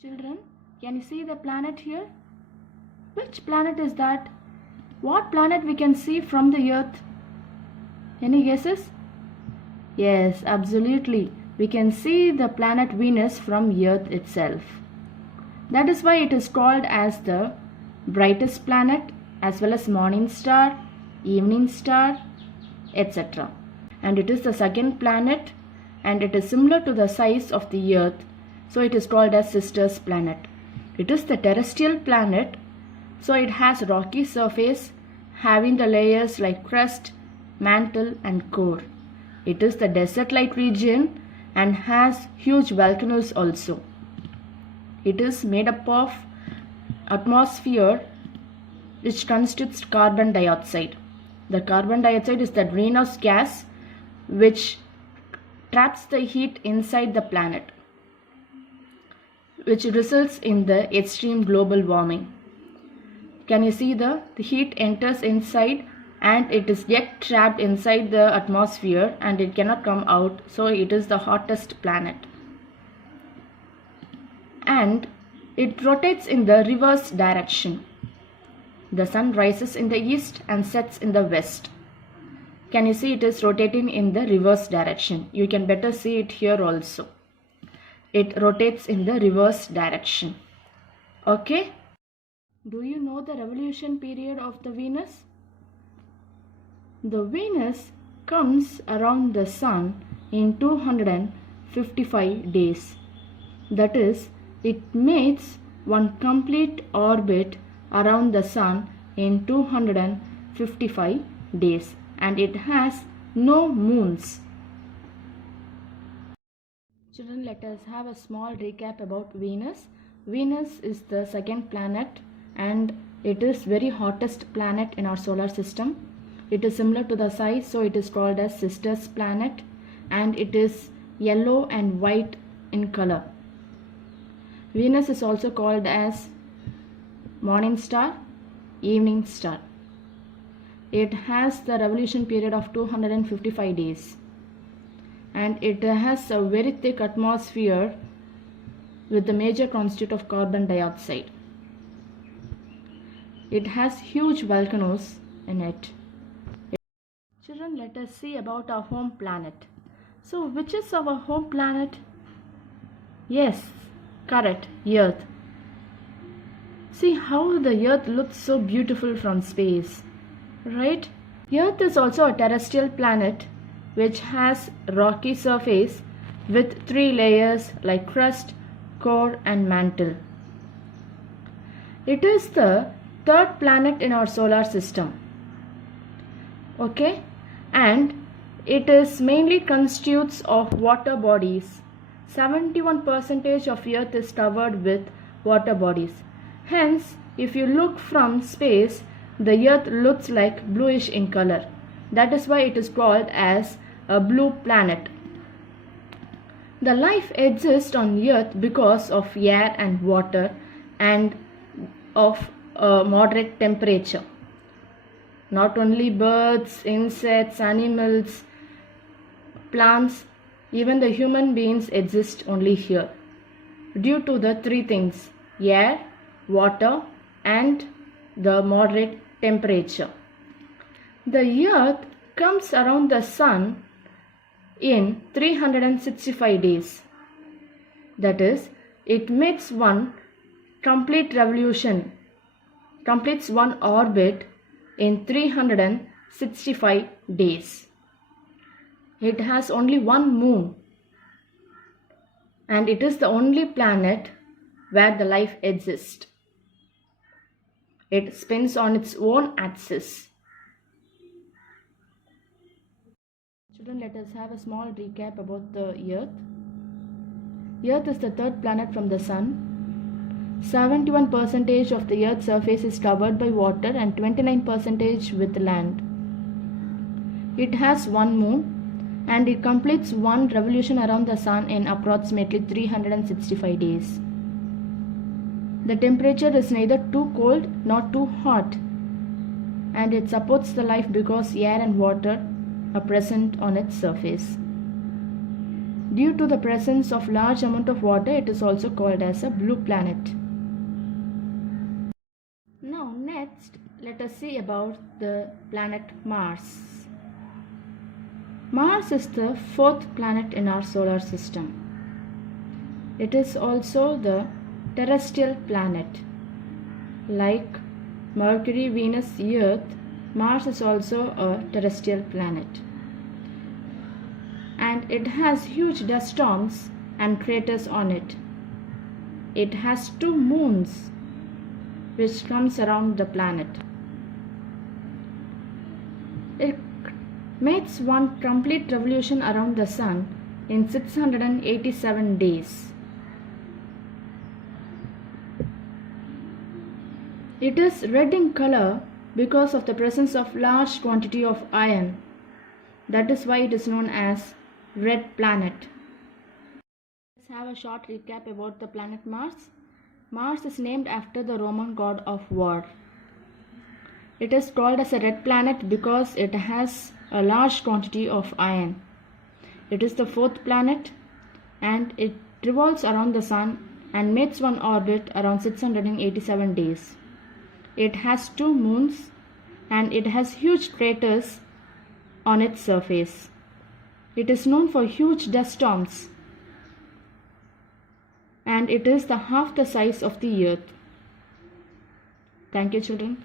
Children, can you see the planet here? Which planet is that? What planet we can see from the Earth? Any guesses? Yes, absolutely. We can see the planet Venus from Earth itself. That is why it is called as the brightest planet, as well as morning star, evening star, etc. And it is the second planet, and it is similar to the size of the Earth, so it is called as sister's planet. It is the terrestrial planet, so it has rocky surface having the layers like crust, mantle and core. It is the desert-like region and has huge volcanoes also. It is made up of atmosphere which constitutes carbon dioxide. The carbon dioxide is the greenhouse gas which traps the heat inside the planet, which results in the extreme global warming. Can you see the heat enters inside and it is yet trapped inside the atmosphere and it cannot come out, so it is the hottest planet. And it rotates in the reverse direction. The sun rises in the east and sets in the west. Can you see it is rotating in the reverse direction? You can better see it here also. It rotates in the reverse direction. Okay? Do you know the revolution period of the Venus? The Venus comes around the sun in 255 days. That is, it makes one complete orbit around the sun in 255 days, and it has no moons. Children, let us have a small recap about Venus. Venus is the second planet and it is very hottest planet in our solar system. It is similar to the size, so it is called as sister's planet, and it is yellow and white in color. Venus is also called as morning star, evening star. It has the revolution period of 255 days and it has a very thick atmosphere with the major constituent of carbon dioxide. It has huge volcanoes in it. Children, let us see about our home planet. So, which is our home planet? Yes, correct, Earth. See how the Earth looks so beautiful from space, right? Earth is also a terrestrial planet which has rocky surface with 3 layers like crust, core and mantle. It is the third planet in our solar system. Okay? And it is mainly constitutes of water bodies. 71% of Earth is covered with water bodies. Hence, if you look from space, the Earth looks like bluish in color. That is why it is called as a blue planet. The life exists on Earth because of air and water and of a moderate temperature. Not only birds, insects, animals, plants, even the human beings exist only here due to the 3 things: air, water and the moderate temperature. The Earth comes around the sun in 365 days. That is, it makes one complete revolution, completes one orbit in 365 days. It has only one moon and it is the only planet where the life exists. It spins on its own axis. Children, let us have a small recap about the Earth. Earth is the third planet from the sun. 71% of the Earth's surface is covered by water and 29% with land. It has one moon and it completes one revolution around the sun in approximately 365 days. The temperature is neither too cold nor too hot, and it supports the life because air and water are present on its surface. Due to the presence of large amount of water, it is also called as a blue planet. Now next, let us see about the planet Mars. Mars is the fourth planet in our solar system. It is also the terrestrial planet. Like Mercury, Venus, Earth, Mars is also a terrestrial planet. And it has huge dust storms and craters on it. It has 2 moons which comes around the planet. It makes one complete revolution around the Sun in 687 days. It is red in color because of the presence of large quantity of iron. That is why it is known as red planet. Let's have a short recap about the planet Mars. Mars is named after the Roman god of war. It is called as a red planet because it has a large quantity of iron. It is the fourth planet and it revolves around the Sun and makes one orbit around 687 days. It has 2 moons and it has huge craters on its surface. It is known for huge dust storms and it is half the size of the Earth. Thank you, children.